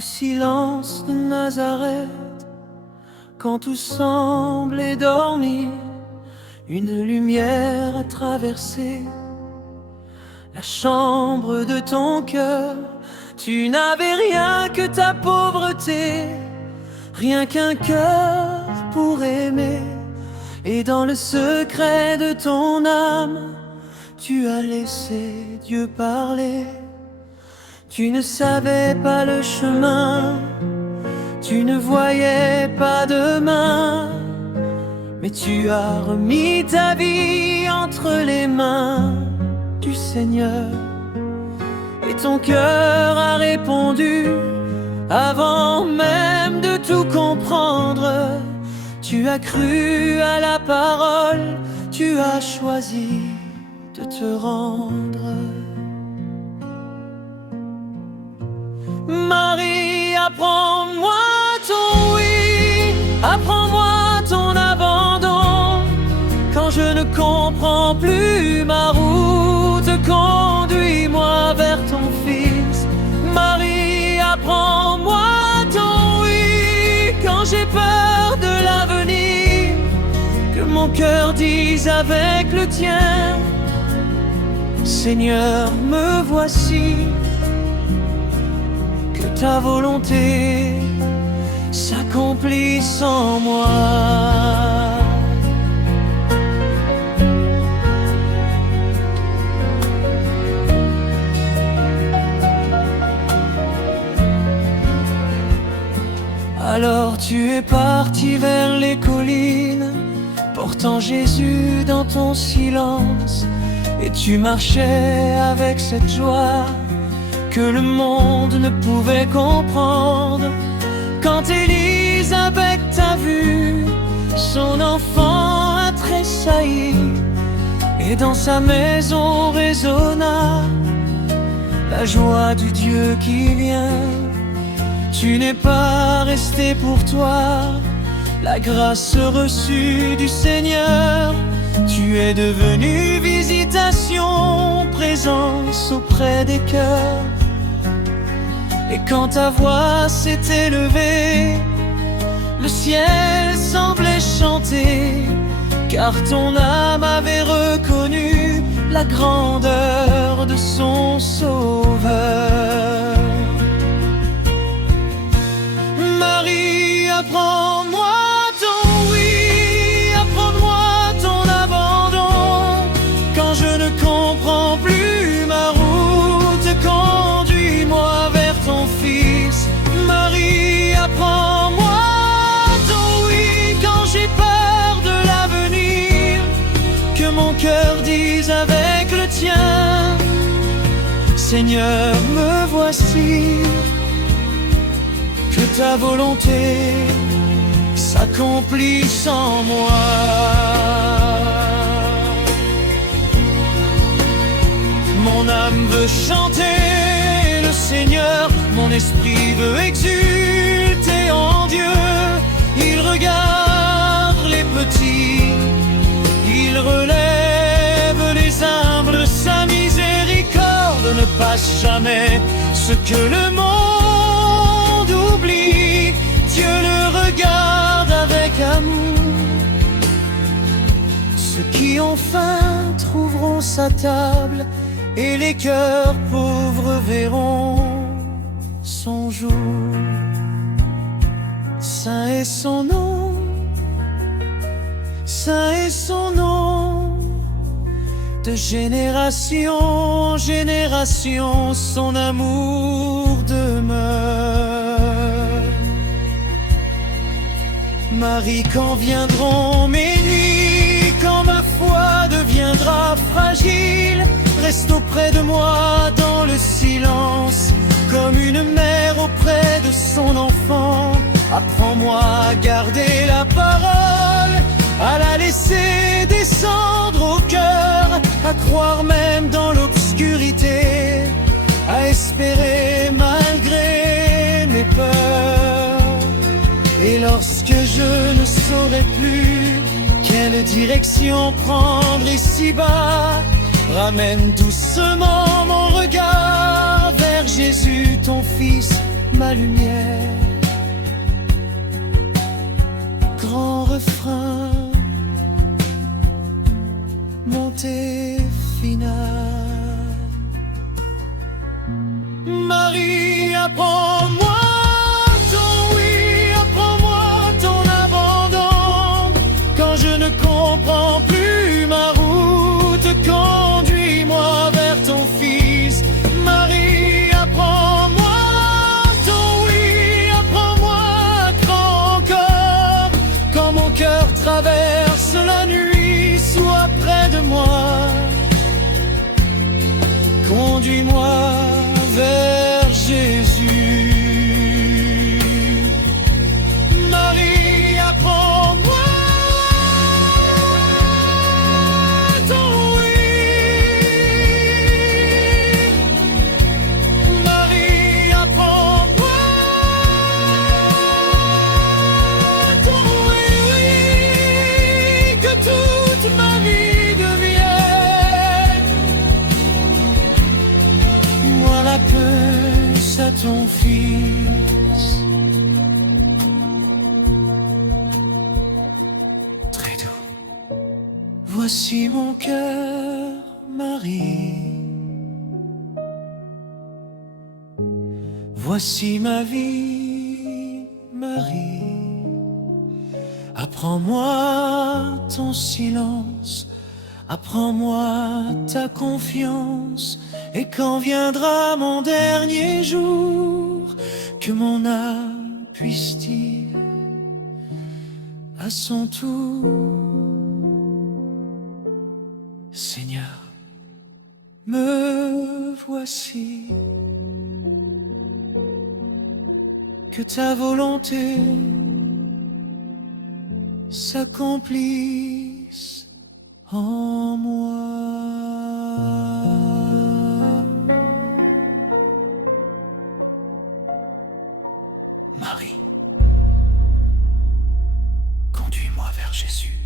le silence de Nazareth, quand tout semblait dormir, une lumière a traversé la chambre de ton cœur. Tu n'avais rien que ta pauvreté, rien qu'un cœur pour aimer. Et dans le secret de ton âme, tu as laissé Dieu parler. Tu ne savais pas le chemin, tu ne voyais pas demain, mais tu as remis ta vie entre les mains du Seigneur. Et ton cœur a répondu avant même de tout comprendre. Tu as cru à la parole, tu as choisi de te rendre. Marie, apprends-moi ton oui, apprends-moi ton abandon. Quand je ne comprends plus ma route, conduis-moi vers ton Fils. Marie, apprends-moi ton oui. Quand j'ai peur de l'avenir, que mon cœur dise avec le tien: Seigneur, me voici. Que ta volonté s'accomplisse en moi. Alors tu es parti vers les collines, portant Jésus dans ton silence. Et tu marchais avec cette joie que le monde ne pouvait comprendre. Quand Élisabeth t'a vu, son enfant a tressailli, et dans sa maison résonna la joie du Dieu qui vient. Tu n'es pas resté pour toi, la grâce reçue du Seigneur. Tu es devenu visitation, présence auprès des cœurs. Et quand ta voix s'est élevée, le ciel semblait chanter, car ton âme avait reconnu la grandeur de son Sauveur. Marie, apprends-moi ton oui, apprends-moi ton abandon. Quand je ne comprends plus ma route, conduis-moi vers ton Fils. Marie, apprends-moi ton oui. Quand j'ai peur de l'avenir, que mon cœur dise avec le tien: Seigneur, me voici. Que ta volonté s'accomplisse en moi. Mon âme veut chanter le Seigneur, mon esprit veut exulter en Dieu. Il regarde les petits, il relève les humbles. Sa miséricorde ne passe jamais ce que le monde oublie. Dieu le regarde avec amour. Ceux qui ont faim trouveront sa table, et les cœurs pauvres verront son jour. Saint est son nom, saint est son nom. De génération en génération, son amour demeure. Marie, quand viendront mes nuits, quand ma foi deviendra fragile, reste auprès de moi dans le silence, comme une mère auprès de son enfant. Apprends-moi à garder la parole, à la laisser descendre au cœur, à croire même dans l'obscurité, à espérer malgré mes peurs. Et lorsque je ne saurai plus quelle direction prendre ici-bas, ramène doucement mon regard vers Jésus ton Fils, ma lumière. Grand refrain, montée finale. Marie, apprends-moi ton oui, apprends-moi ton abandon. Quand je ne comprends plus ma route, conduis-moi vers ton Fils. Marie, apprends-moi ton oui, apprends-moi à croire encore. Quand mon cœur traverse la nuit, sois près de moi. Conduis-moi vers Jésus. Marie, apprends-moi ton oui. Marie, apprends-moi ton oui, oui. Que toute ma vie devienne moi la puce à ton Fils. Très doux. Voici mon cœur, Marie. Voici ma vie, Marie. Apprends-moi ton silence, apprends-moi ta confiance. Et quand viendra mon dernier jour, que mon âme puisse dire à son tour: Seigneur, me voici. Que ta volonté s'accomplisse en moi. Marie, conduis-moi vers Jésus.